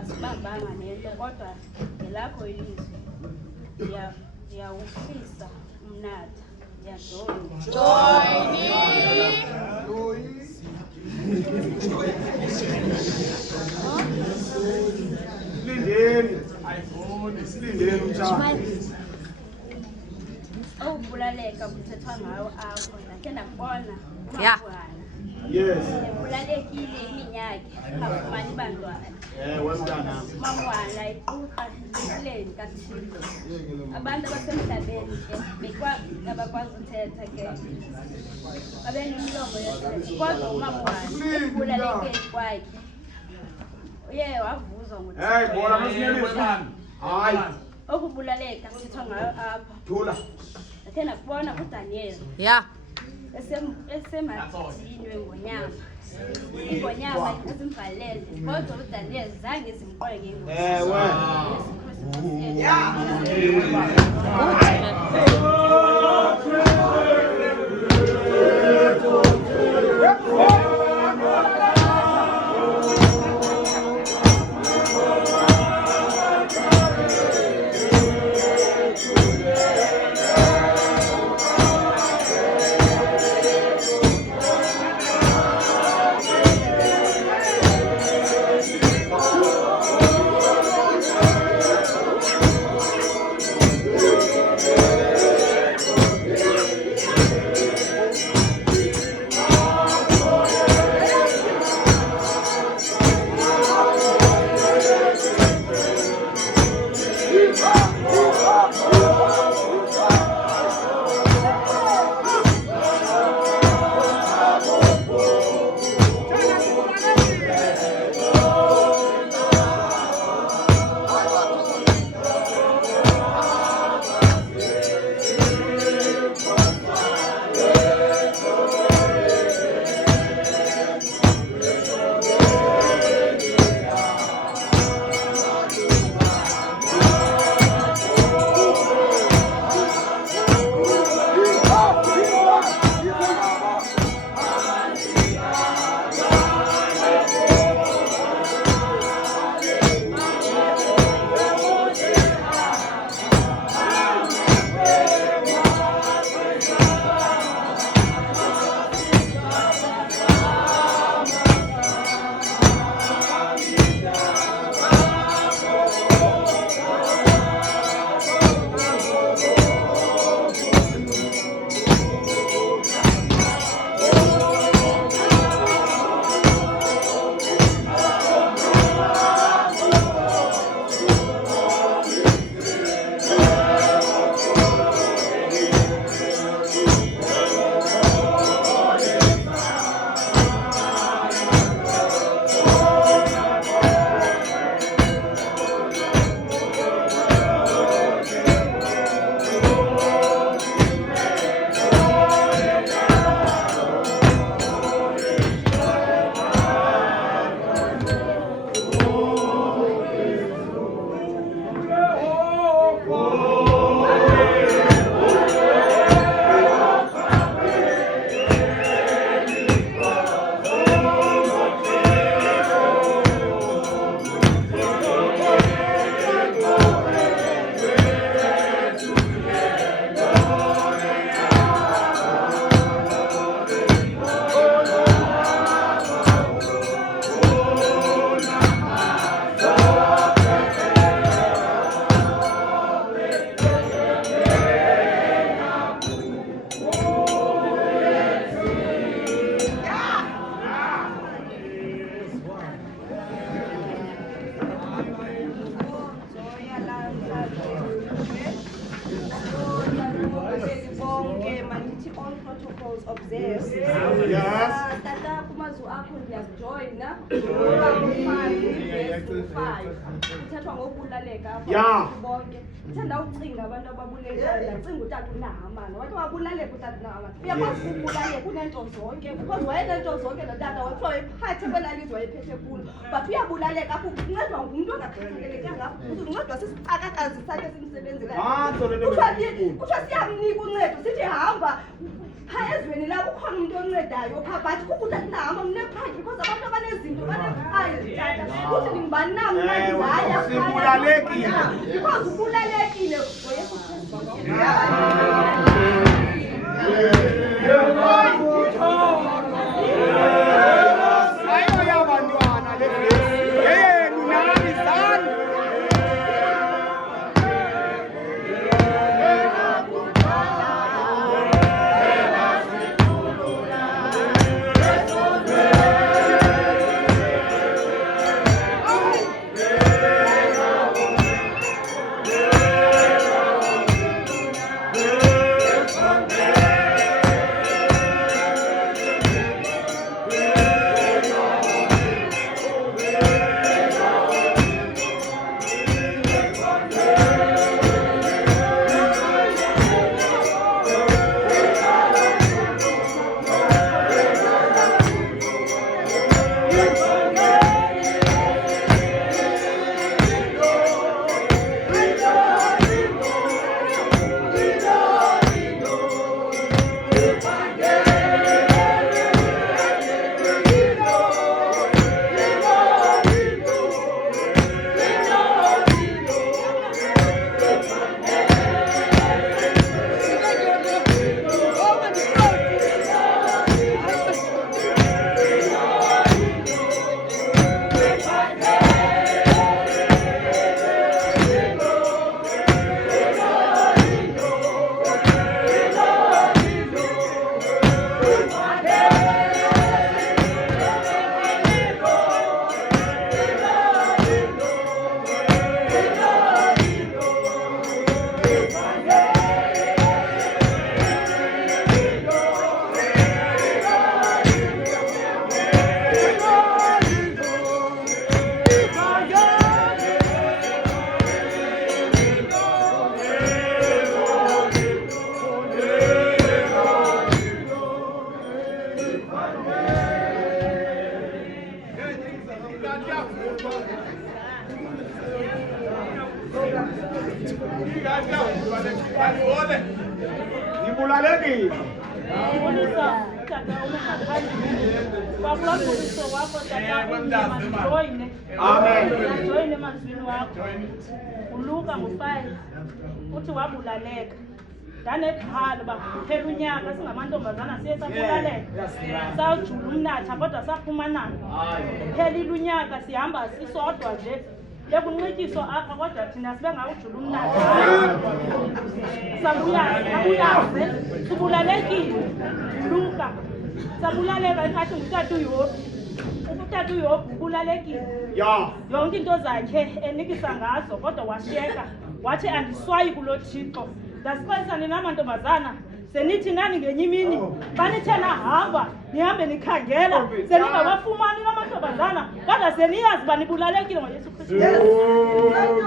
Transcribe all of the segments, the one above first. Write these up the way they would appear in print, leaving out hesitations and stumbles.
asibambanga nento kodwa ngelakho ilizwi yawufisa umnatha silindeni umtshana ukubulaleka kuthethwa ngawo apho ndakhe ndabona yes ubulalekile iminyaka afumani bantwana mamwana iquqa lihleni kathile abantu abasemhlabeni ke abakwazi uthetha ke babenomlomo yethetha kodwa umamwana ebulalekeni kwakhe uye wavuzwa okubulaleka kuthethwa ngayo apha ndakhe ndakubona uDaniel esemathini wengonyama ingonyama ezimvalele kodwa uDaniel zange zimqoke observe. Yes. Tata kumazu akho ndiyajoyina. Kuthethwa ngokubulaleka Yeah. bonke. Ngithanda ukucinga abantu ababulekayo, ndacinga utata uNahamani. Wathi wabulaleka utata uNahamani. Uyakwazi ukubulaleka kunento zonke because wayenento zonke lo tata wathiwa wayephathe kwelaa lizwe wayephethe kulo. But uyabulaleka uncedwa ngumntu ongakhathalelekanga apho. Uncedwa sisixakakazi sakhe simsebenzelayo. Kuthiwa siyamnika uncedo sithi hamba phaa ezweni labo ukhona umuntu oncedayo phaa but kukutata uNahama mnephandle because abantu abanezinto banephayile tata. Kuthi ndingubani na mna ndizaya Sibulalekile. because ubulalekile ngoYesu Kristu. Ayo yabantwana le vesi. Yeyenu nani zani. Nibulalekile. Amen. Uluka ngo-5 uthi wabulaleka. Ndanebhalo uba kuphela unyaka singamantombazana siye sabulaleka. Sawujula umnatha kodwa saphuma nalo. Kuphelile unyaka sihamba sisodwa nje. Lekunqityiso apha kodwa thina sibe ngawujula umnatha. Sabulaze, sibulalekile. Luka. Sabulaleka ngathi ngutata uYobu. Utata uYobu ubulalekile. Ya. Yonke into zakhe enikisa ngazo kodwa washiyeka. Wathi andiswayi kulo Thixo. Ndasixolisa nina mantombazana. Senithi nani ngenye imini banithe nahamba nihambe nikhangela seningabafumani namantombazana kodwa seniyazi uba nibulalekile ngoYesu Kristu. Yeah.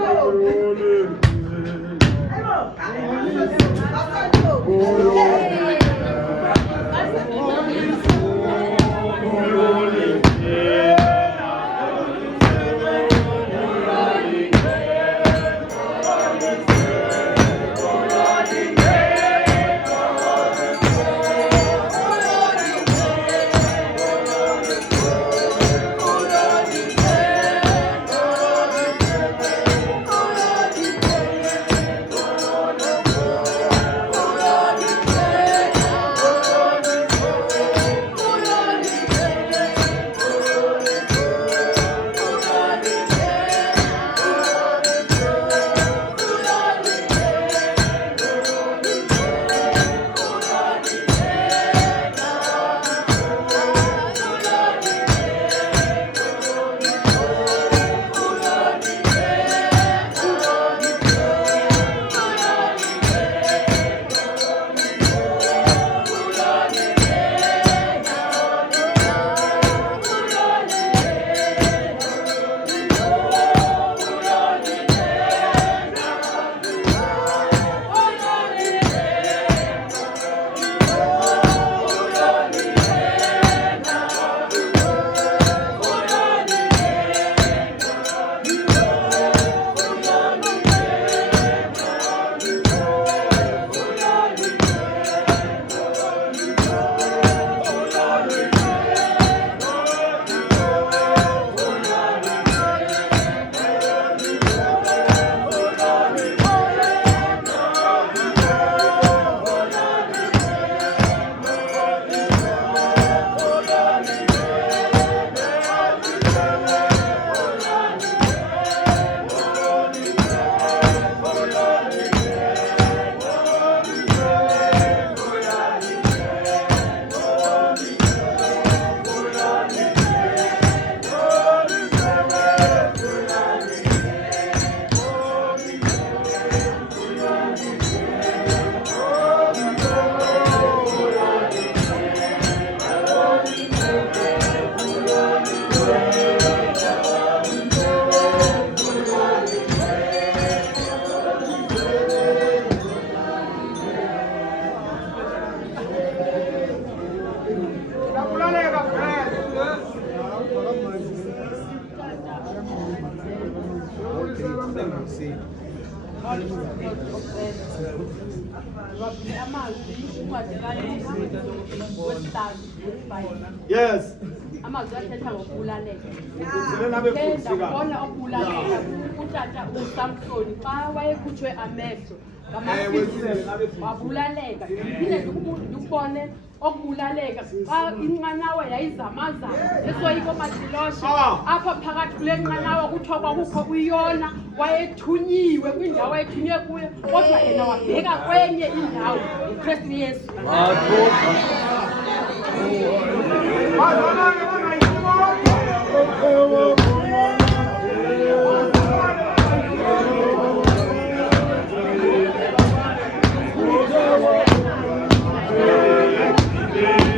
Yes. Amazwi athetha ngokulaleka. Ndabona ukulaleka utata uSamsoni xa wayekhutshwe amehlo wabulaleka. Phinde ndikubone okubulaleka xa inqanawa yayizamazama esoyiko matiloshe apha phakathi kule nqanawa kuthiwa kwakukho uyona wayethunyiwe kwindawo ayethunywe kuyo kodwa yena wabheka kwenye indawo uKristu Yesu. Yeah.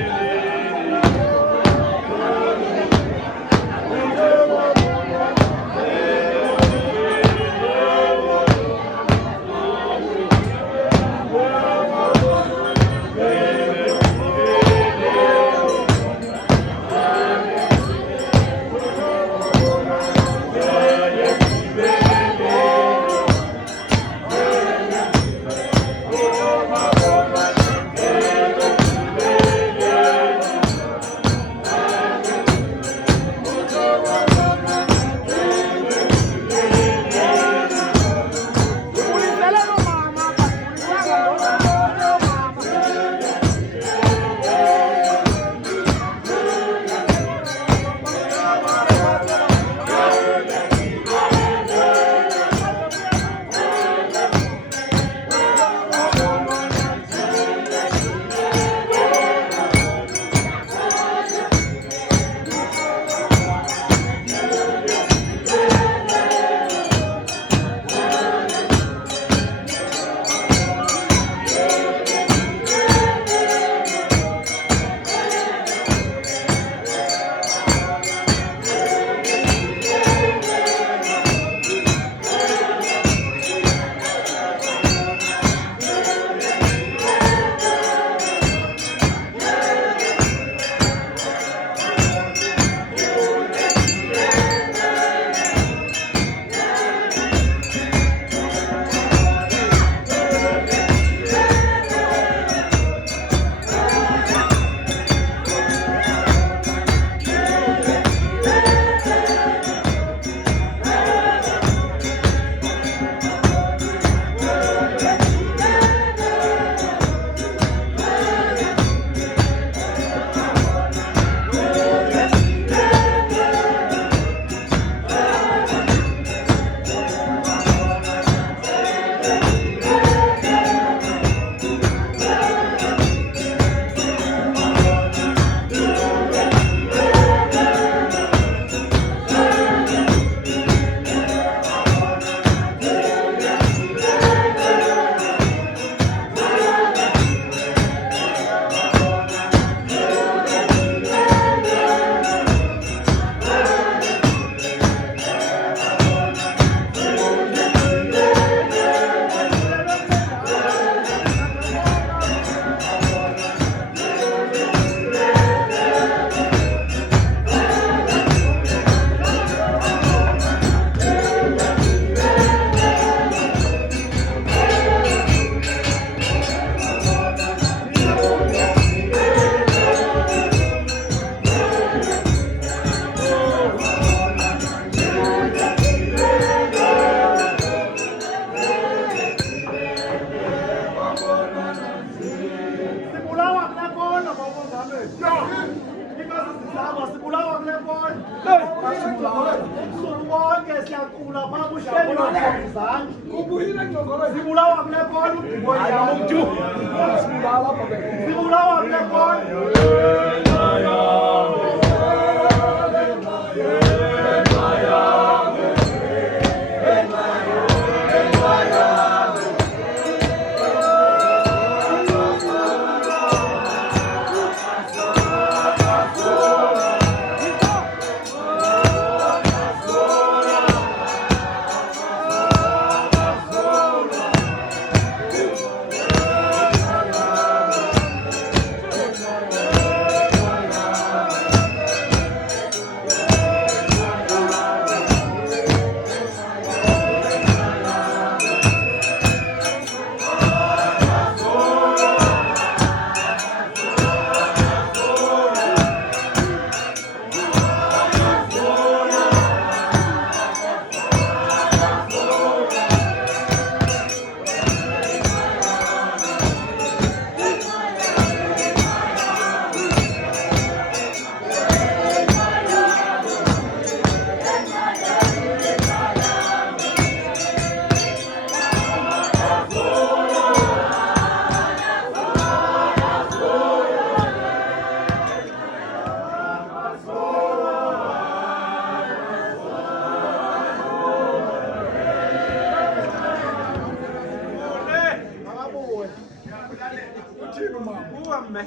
mme.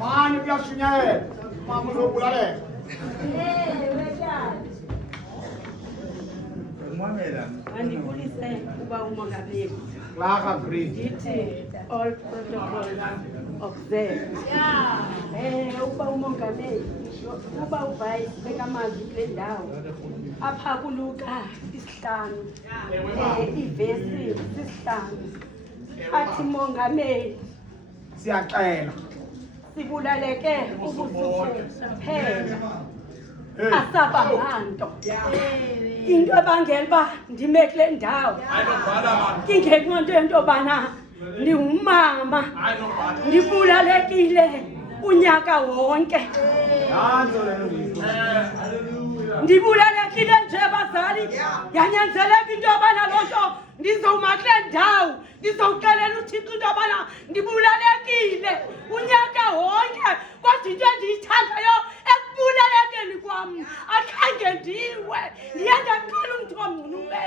Mani kuyashunyayela. Mama uzobulalela. Andibulise uba umongameli. Laga breed. Ndithi all protocols observed. Uba umongameli, uba uvice bekamazwi kule ndawo. Apha kuluka isihlanu. Ivesi isihlanu. Athi mongameli. Siyaxela. Sibulaleke ubusuku phela. Asabanganto. Into ebangela uba ndime kule ndawo. Ingenqonto yento yobana ndingumama. Ndibulalekile unyaka wonke. Ndibulalekile nje bazali. Yanyanzeleka into yobana loo nto ndizowuma kule ndawo. Ndizowuxelela uThixo into yobana ndibulalekile unyaka wonke. Kodwa into endiyithandayo ekubulalekeni kwam akhange ndiwe. Ndiye ndaqala umthomnqunube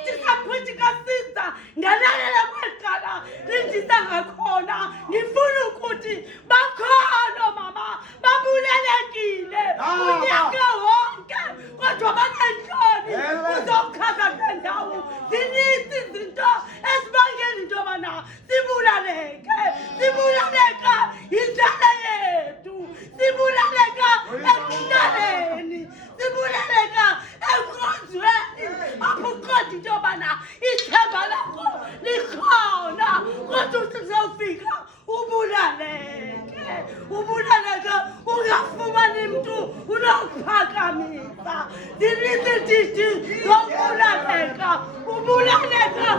ndisakuthi kasiza ndalalela kwaqala lindisa ngakhona. Ndifuna ukuthi bakhona mama babulalekile unyaka wonke. Kodwa banentloni uzawuchaza kule ndawo. Zininzi izinto ezibangela into yobana sibulaleke. Sibulaleka yindlala yethu. Sibulaleka ekuhlaleni. Sibulaleka enkonzweni. Apho uqonda into yobana ithemba lakho likhona. Kodwa uzawufika ubulaleke. Ubulaleke ungafumani mntu unokuphakamisa. Zininzi izithi zokubulaleka. Ubulaleka.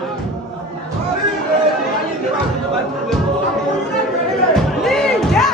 Linda!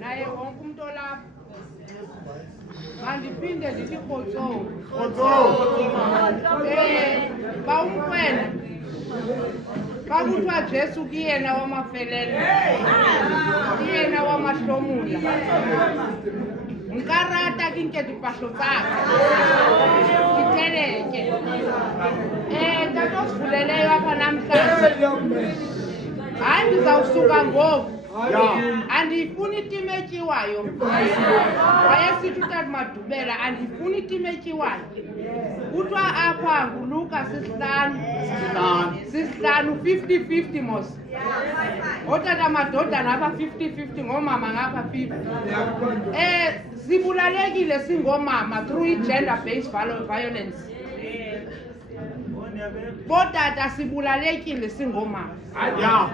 naye wonke umuntu olapha mandiphinde ndithi khotso bawumkhwena bakuthiwa Jesu kuyena wamafelelo kuyena wamahlomula nkarata kinke dipahlo tsaka kiteleke tatosivuleleyo apha namhlanje hayi ndizawusuka ngoku andifuni itimu etyiwayo wayesithi utata Madubela andifuni itimu etyiwayo kuthiwa apha nguluka sisihlanu 50-50 mos otata madodana apha 50-50 ngomama ngapha 50 sibulalekile singomama through i-gender based violence Botata sibulalekile singomama. Yeah.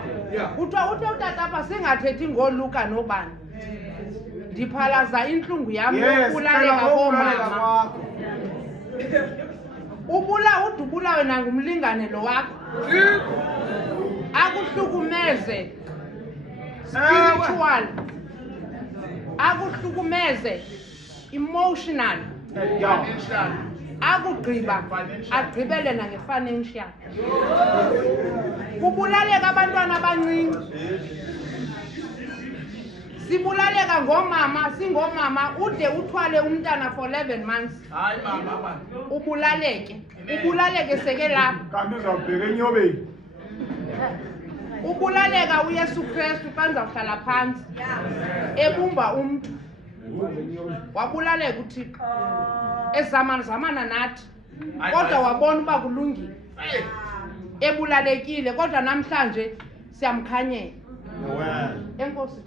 Kuthiwa utata apha singathethi ngoluka nobani. Ndiphalaza intlungu yam yokulaleka koomama. Udubulawe nangumlingane lo wakho. Akuhlukumeze spiritual. Akuhlukumeze emotional. Akugqiba agqibele nange-financial. Kubulaleka abantwana abancinci. Sibulaleka ngomama, singomama ude uthwale umntana for 11 months. Ubulaleke seke lapha. Kanti uzawubheka enyobeni. Ubulaleka uYesu Kristu xa ndizawuhlala phantsi. Ebumba umntu. Wabulaleka uThixo. Ezamana nathi. Kodwa wabona uba kulungile. Ebulalekile kodwa namhlanje siyamkhanyela. Enkosi.